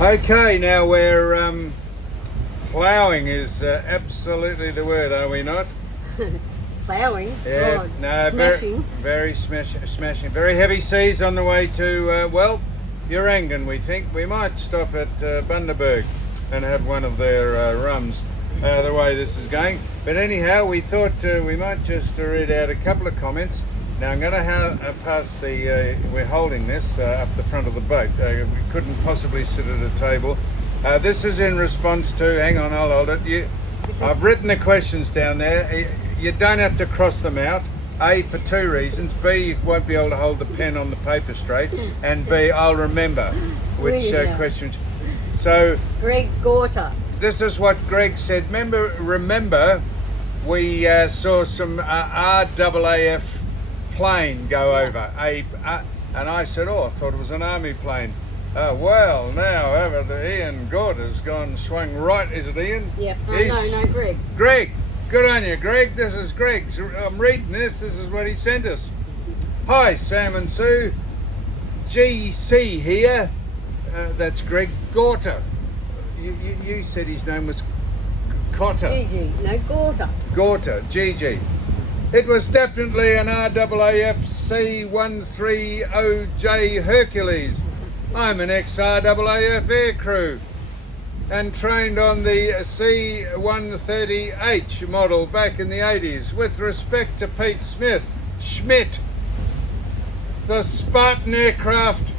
Okay, now we're ploughing is absolutely the word, are we not? Ploughing? Yeah, Oh, no, smashing. very smashing. Very heavy seas on the way to, well, Urangan, we think. We might stop at Bundaberg and have one of their rums the way this is going. But anyhow, we thought we might just read out a couple of comments. Now I'm going to pass the, we're holding this up the front of the boat. We couldn't possibly sit at a table. This is in response to, hang on, I'll hold it. I've written the questions down there. You don't have to cross them out. A, for two reasons. B, you won't be able to hold the pen on the paper straight. And B, I'll remember which questions. So, Greg Gorter. This is what Greg said. Remember we saw some RAAF plane go over. And I said, oh, I thought it was an army plane. Well, now Ian Gorter's swung right. Is it Ian? Yeah. No, Greg. Greg. Good on you, Greg. This is Greg. I'm reading this. This is what he sent us. Hi, Sam and Sue. GC here. That's Greg Gorter. You said his name was Cotter. GG. No, Gorter. Gorter. GG. It was definitely an RAAF C-130J Hercules. I'm an ex-RAAF aircrew and trained on the C-130H model back in the 80s. With respect to Pete Schmidt, the Spartan aircraft,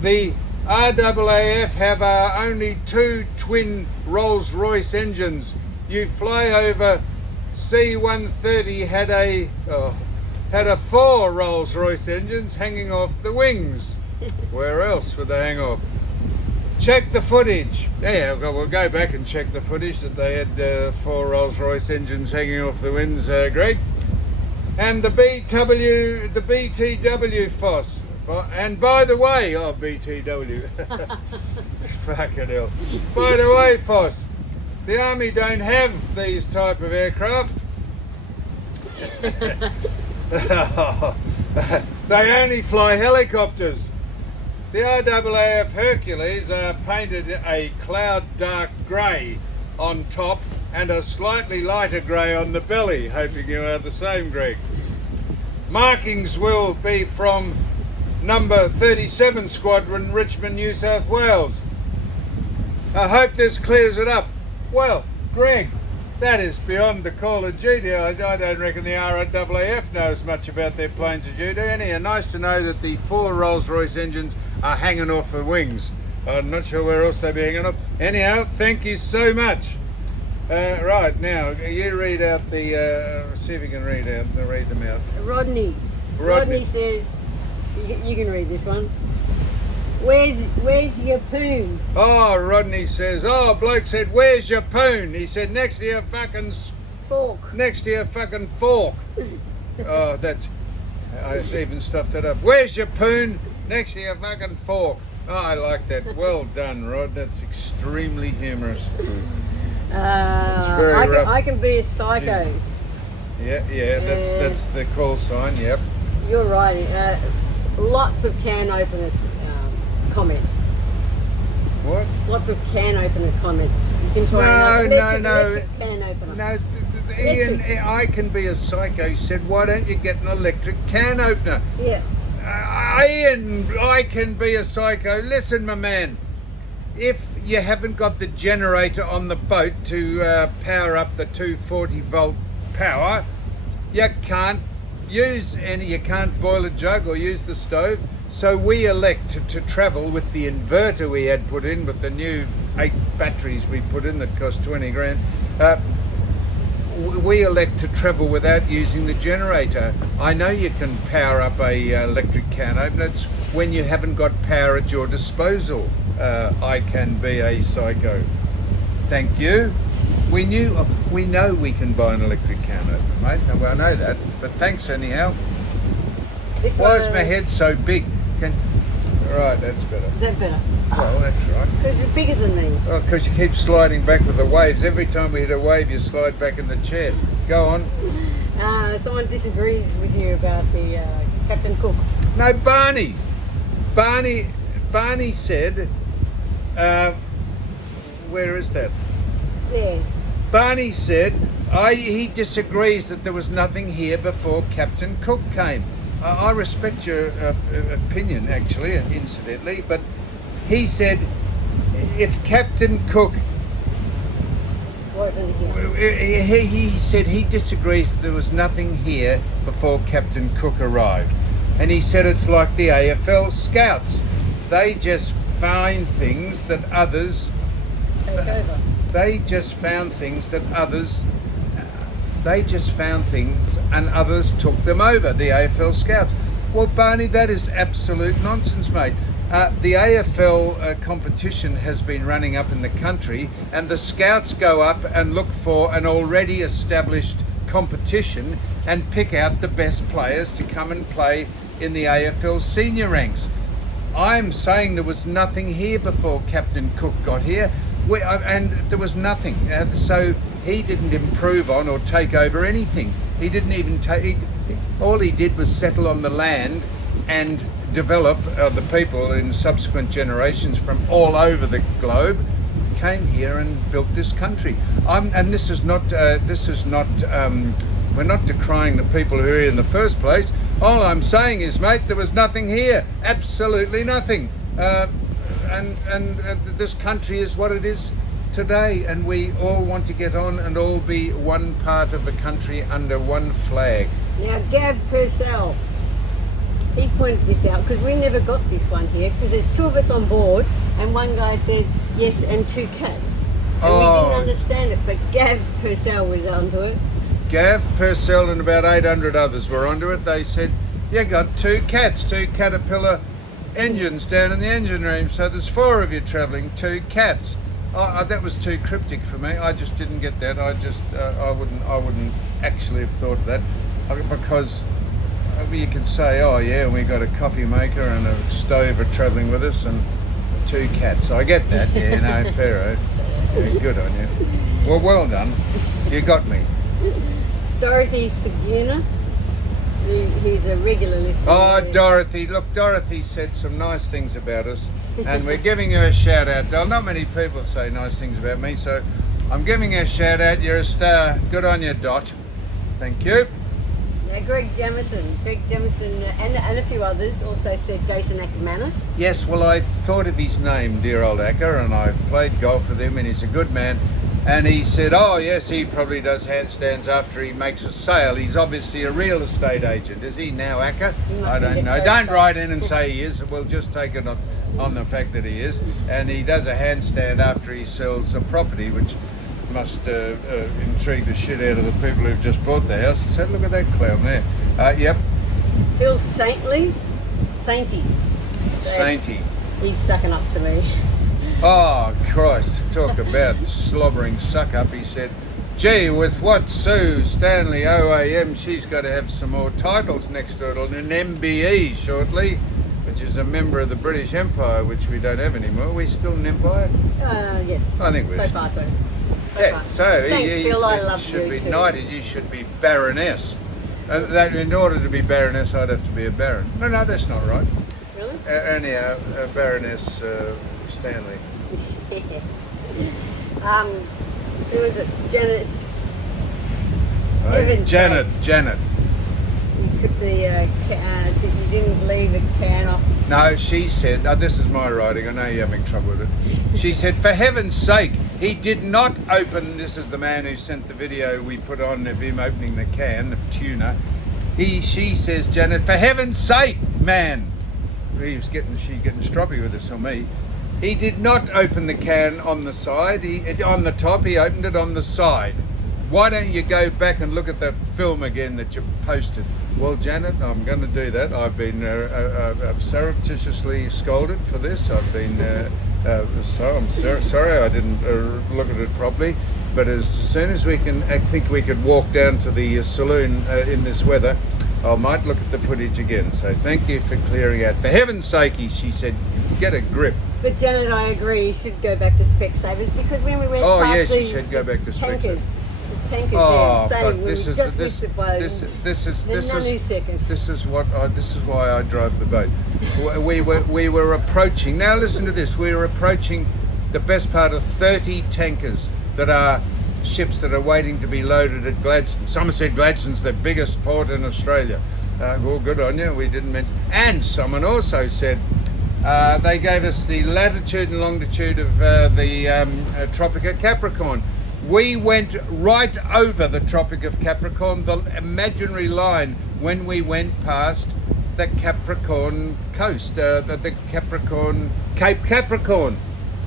the RAAF have only two twin Rolls-Royce engines. You fly over C-130 had a four Rolls-Royce engines hanging off the wings. Where else would they hang off? Check the footage. Yeah, we'll go back and check the footage that they had four Rolls-Royce engines hanging off the wings, Greg. And the BTW FOSS. And by the way, BTW. Fucking hell. By the way, FOSS, the Army don't have these type of aircraft. They only fly helicopters. The RAAF Hercules are painted a cloud dark grey on top and a slightly lighter grey on the belly, hoping you are the same, Greg. Markings will be from number 37 Squadron, Richmond, New South Wales. I hope this clears it up. Well, Greg, that is beyond the call of duty. I don't reckon the RAAF knows much about their planes as you do. Anyhow, nice to know that the four Rolls-Royce engines are hanging off the wings. I'm not sure where else they'd be hanging off. Anyhow, thank you so much. Right, now, you read out the, see if you can read them out. Rodney says, you can read this one. Where's your poon? Oh, Rodney says, bloke said, where's your poon? He said, next to your fucking fork. Next to your fucking fork. Oh, I even stuffed it up. Where's your poon? Next to your fucking fork. Oh, I like that. Well done, Rod. That's extremely humorous. Very rough. I can be a psycho. Yeah, that's the call sign, yep. You're right. Lots of can opener comments. What? Lots of can opener comments. You can try electric can opener. No, Ian, I can be a psycho said, why don't you get an electric can opener? Yeah. Ian, I can be a psycho. Listen, my man, if you haven't got the generator on the boat to power up the 240 volt power, you can't you can't boil a jug or use the stove. So we elect to travel with the inverter we had put in, with the new 8 batteries we put in that cost 20 grand. We elect to travel without using the generator. I know you can power up a electric can opener. It's when you haven't got power at your disposal. I can be a psycho. Thank you. We know we can buy an electric can opener, mate. Well, I know that, but thanks anyhow. Why is my head so big? Right, that's better. That's better. Well, that's right. Because you're bigger than me. Oh, because you keep sliding back with the waves. Every time we hit a wave, you slide back in the chair. Go on. Someone disagrees with you about the Captain Cook. No, Barney. Barney said Where is that? There. Barney said he disagrees that there was nothing here before Captain Cook came. I respect your opinion, actually, incidentally, but he said if Captain Cook wasn't here. He said he disagrees that there was nothing here before Captain Cook arrived. And he said it's like the AFL scouts. They just find things that others... Take over. They just found things that others... They just found things and others took them over, the AFL scouts. Well, Barney, that is absolute nonsense, mate. The AFL competition has been running up in the country, and the scouts go up and look for an already established competition and pick out the best players to come and play in the AFL senior ranks. I'm saying there was nothing here before Captain Cook got here, and there was nothing. So he didn't improve on or take over anything. He didn't even take... All he did was settle on the land and develop the people in subsequent generations from all over the globe came here and built this country. And this is not we're not decrying the people who are here in the first place. All I'm saying is, mate, there was nothing here, absolutely nothing. And this country is what it is today, and we all want to get on and all be one part of the country under one flag. Now, Gav Purcell, he pointed this out because we never got this one here because there's two of us on board and one guy said yes and two cats. And we didn't understand it, but Gav Purcell was onto it. Gav Purcell and about 800 others were onto it. They said, you got two cats, two Caterpillar engines down in the engine room, so there's four of you travelling, two cats. That was too cryptic for me. I just didn't get that. I wouldn't actually have thought of that because you can say, oh yeah, we got a coffee maker and a stove are travelling with us and two cats. I get that, yeah, no, fair. Yeah, good on you. Well done. You got me. Dorothy Saguna, who's a regular listener. Oh, Dorothy. Look, Dorothy said some nice things about us and we're giving her a shout out. Well, not many people say nice things about me, so I'm giving her a shout out. You're a star. Good on you, Dot. Thank you. Greg Jamison, and a few others also said Jason Ackermanis. Yes, well, I thought of his name, dear old Acker, and I've played golf with him and he's a good man. And he said, oh yes, he probably does handstands after he makes a sale. He's obviously a real estate agent. Is he now, Acker? I don't know. Don't write in and say he is. We'll just take it on the fact that he is. And he does a handstand after he sells a property, which must intrigue the shit out of the people who've just bought the house. He said, look at that clown there. Yep. Phil Sainty. Sainty. He's sucking up to me. Oh, Christ. Talk about slobbering suck up. He said, gee, with what Sue Stanley OAM, she's got to have some more titles next to it, an MBE shortly, which is a member of the British Empire, which we don't have anymore. Are we still an empire? Yes. I think we're so far. So thanks, Phil. I love you. Should be too. knighted. You should be Baroness. That in order to be Baroness, I'd have to be a Baron. No, that's not right. Really? Anyhow, Baroness Stanley. Who was it? Janice. Janet. You took the you didn't leave a can off. No, she said, this is my writing, I know you're having trouble with it. She said, for heaven's sake, he did not open, this is the man who sent the video we put on of him opening the can of tuna. She says, Janet, for heaven's sake, man. She's getting stroppy with this on me. He did not open the can on the side, on the top, he opened it on the side. Why don't you go back and look at the film again that you posted? Well, Janet, I'm going to do that. I've been surreptitiously scolded for this. I've been I'm sorry I didn't look at it properly. But as soon as we can, I think we could walk down to the saloon in this weather, I might look at the footage again. So thank you for clearing out. For heaven's sake, she said, get a grip. But Janet, I agree, you should go back to Specsavers because when we went past she should go back to tankers, Specsavers. tankers Oh, there. fuck! Same. We just missed it by this is nanoseconds. this is why I drove the boat. We were approaching. Now listen to this. We were approaching the best part of 30 tankers that are ships that are waiting to be loaded at Gladstone. Someone said Gladstone's the biggest port in Australia. Well, good on you. We didn't mention. And someone also said they gave us the latitude and longitude of the Tropic of Capricorn. We went right over the Tropic of Capricorn, the imaginary line, when we went past the Capricorn coast, the Capricorn, Cape Capricorn.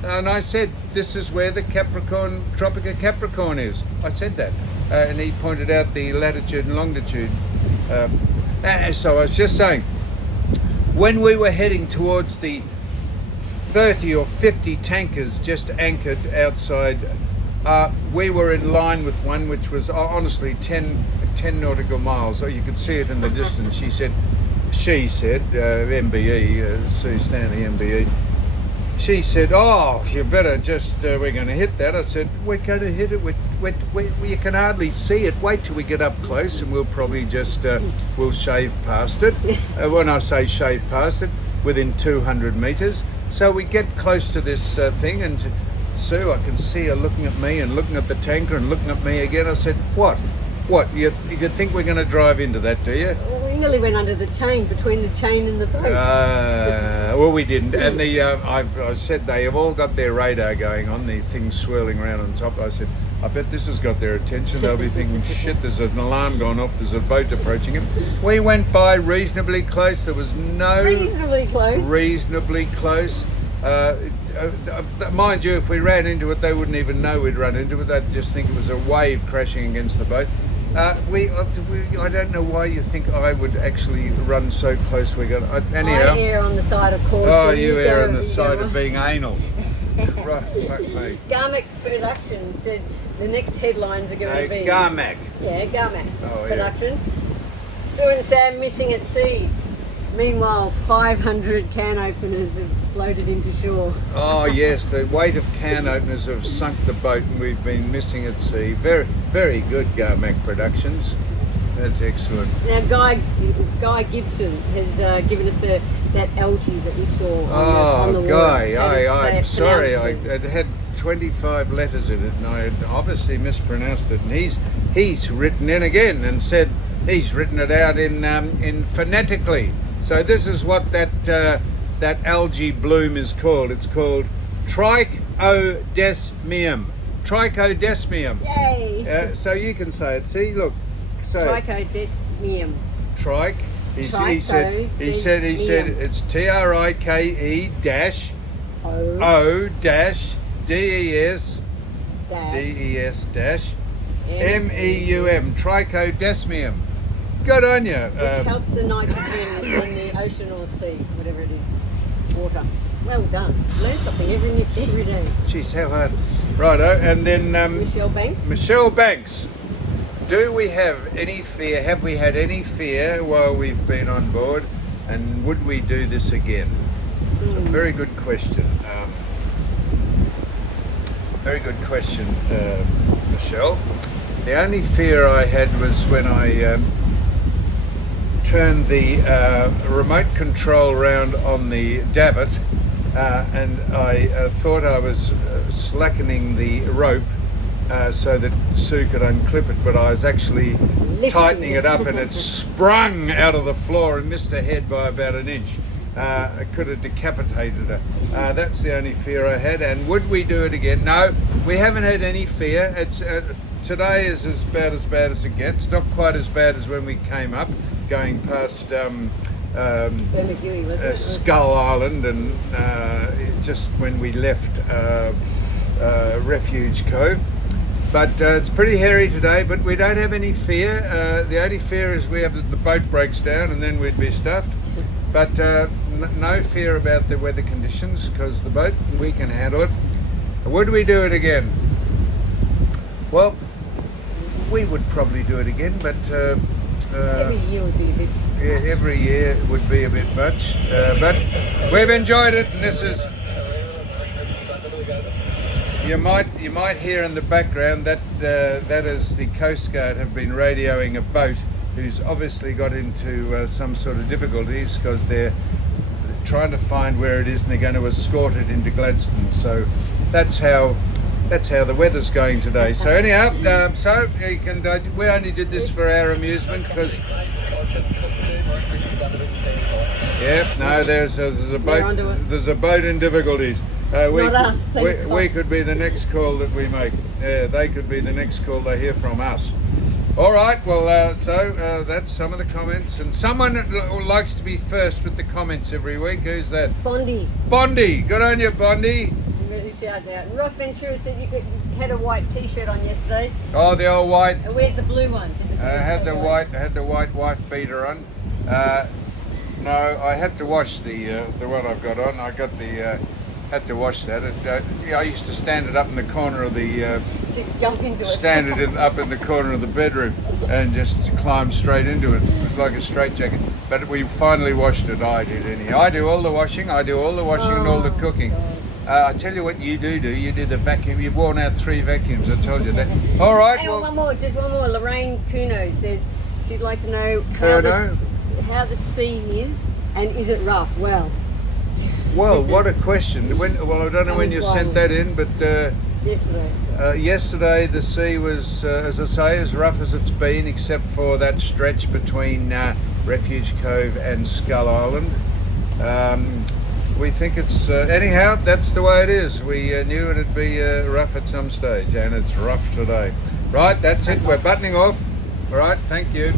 And I said, this is where the Capricorn, Tropic of Capricorn is. I said that. And he pointed out the latitude and longitude. So I was just saying, when we were heading towards the 30 or 50 tankers just anchored outside, we were in line with one which was honestly 10 nautical miles. Oh, you could see it in the distance. She said, MBE, Sue Stanley, MBE. She said, oh, you better just, we're going to hit that. I said, we're going to hit it. You can hardly see it. Wait till we get up close and we'll probably just, we'll shave past it. When I say shave past it, within 200 metres. So we get close to this thing and Sue, I can see her looking at me and looking at the tanker and looking at me again. I said, what? You think we're going to drive into that, do you? Well, we nearly went under the chain, between the chain and the boat. Well, we didn't. And I said they have all got their radar going on, the things swirling around on top. I said, I bet this has got their attention. They'll be thinking, shit, there's an alarm gone off, there's a boat approaching him. We went by reasonably close. There was no... Reasonably close. Reasonably close. Mind you, if we ran into it, they wouldn't even know we'd run into it. They'd just think it was a wave crashing against the boat. I don't know why you think I would actually run so close. Anyhow. I err on the side of caution. Oh, you err on the side of being anal. Right, fuck me. Garmac Productions said the next headlines are going to be... Garmac. Yeah, Garmac Oh, Productions. Yeah. Sue and Sam missing at sea. Meanwhile, 500 can openers have floated into shore. Oh yes, the weight of can openers have sunk the boat and we've been missing at sea. Very, very good, Garmac Productions. That's excellent. Now, Guy Gibson has given us that algae that we saw on the water. I'm sorry. It had 25 letters in it and I had obviously mispronounced it. And he's written in again and said he's written it out in phonetically. So this is what that algae bloom is called. It's called Trichodesmium. Trichodesmium. Yay! So you can say it. See, look. Say Trichodesmium. Trike. He said it's TRIKE dash O dash DES dash MEUM. Trichodesmium. Good on you. Which helps the nitrogen in the ocean or sea, whatever it is, water. Well done. Learn something every day. Jeez, how hard. Righto, and then Michelle Banks. Michelle Banks. Do we have any fear? Have we had any fear while we've been on board? And would we do this again? It's a very good question. Very good question, Michelle. The only fear I had was when I turned the remote control round on the davit and I thought I was slackening the rope so that Sue could unclip it, but I was actually tightening it up and it sprung out of the floor and missed her head by about an inch. It could have decapitated her. That's the only fear I had. And would we do it again? No, we haven't had any fear. It's today is about as bad as it gets. Not quite as bad as when we came up, going past Skull Island and just when we left Refuge Cove. But it's pretty hairy today, but we don't have any fear. The only fear is we have the boat breaks down and then we'd be stuffed. But no fear about the weather conditions because the boat, we can handle it. Would we do it again? Well, we would probably do it again, but every year would be a bit. Yeah, every year would be a bit much, but we've enjoyed it, and this is You might hear in the background that that is the Coast Guard have been radioing a boat who's obviously got into some sort of difficulties because they're trying to find where it is and they're going to escort it into Gladstone. So that's how the weather's going today. So anyhow, so you can. We only did this for our amusement because. Yep. No, there's a boat. There's a boat in difficulties. Not us. We could be the next call that we make. They could be the next call they hear from us. All right. Well, so that's some of the comments, and someone that likes to be first with the comments every week. Who's that? Bondi. Bondi. Good on you, Bondi. Really shout out. Ross Ventura said you had a white T-shirt on yesterday. Oh, the old white. And where's the blue one? I had the white wife beater on. No, I had to wash the one I've got on. I got the had to wash that. I used to stand it up in the corner of the. Just jump into it. Stand it up in the corner of the bedroom and just climb straight into it. It was like a straitjacket. But we finally washed it. I did anyhow. I do all the washing. I do all the washing and all the cooking. I tell you what you do. You do the vacuum. You've worn out 3 vacuums. I told you that. All right. Hey, well, one more. Lorraine Cuno says she'd like to know how the sea is and is it rough? Well, what a question. Well, I don't know when you sent that in, but yesterday. Yesterday the sea was, as I say, as rough as it's been, except for that stretch between Refuge Cove and Skull Island. We think it's anyhow. That's the way it is. We knew it'd be rough at some stage, and it's rough today. Right, that's it. We're buttoning off. All right, thank you.